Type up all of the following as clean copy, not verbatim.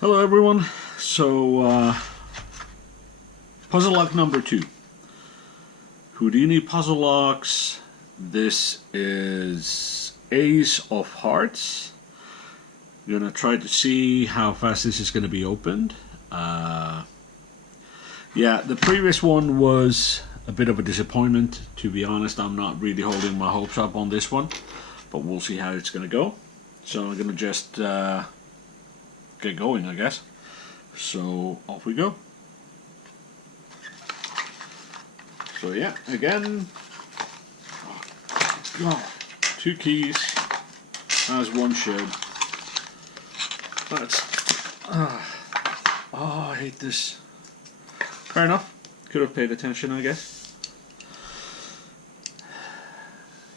Hello everyone. So puzzle lock number 2. Houdini puzzle locks. This is Ace of Hearts. I'm gonna try to see how fast this is gonna be opened. Yeah, the previous one was a bit of a disappointment. To be honest, I'm not really holding my hopes up on this one, but we'll see how it's gonna go. So I'm gonna just get going, I guess. So off we go. So yeah, again, oh God, 2 keys, as one should. That's oh, I hate this. Fair enough. Could have paid attention, I guess.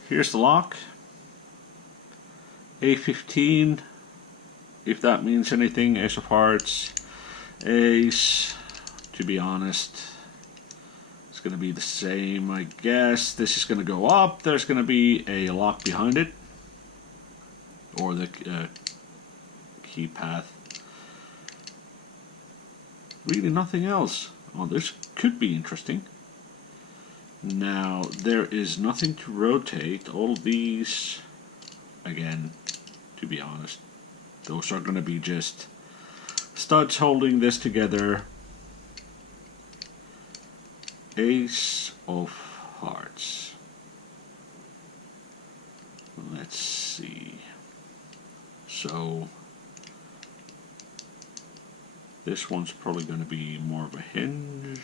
Here's the lock. A15. If that means anything, Ace of Hearts, Ace, to be honest, it's going to be the same, I guess. This is going to go up, there's going to be a lock behind it, or the key path. Really nothing else. Oh, this could be interesting. Now, there is nothing to rotate. All these, again, to be honest, those are going to be just studs holding this together. Ace of Hearts. Let's see. So this one's probably going to be more of a hinge.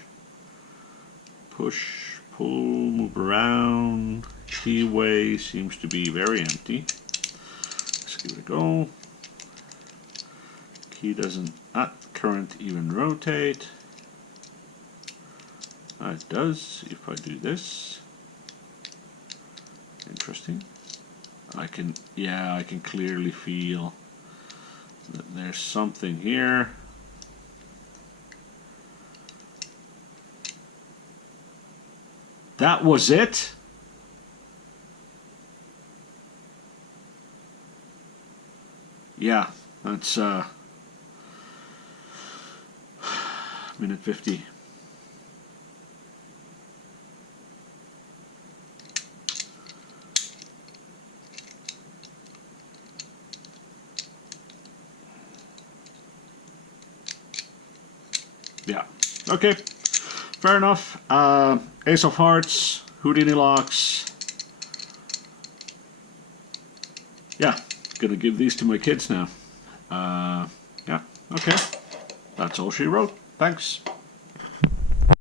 Push, pull, move around. Keyway seems to be very empty. Let's give it a go. Key doesn't at current even rotate. It does if I do this. Interesting. I can clearly feel that there's something here. That was it? Yeah, that's minute 50. Yeah, okay, fair enough. Ace of Hearts, Houdini locks. Yeah, gonna give these to my kids now. Yeah, okay. That's all she wrote. Thanks.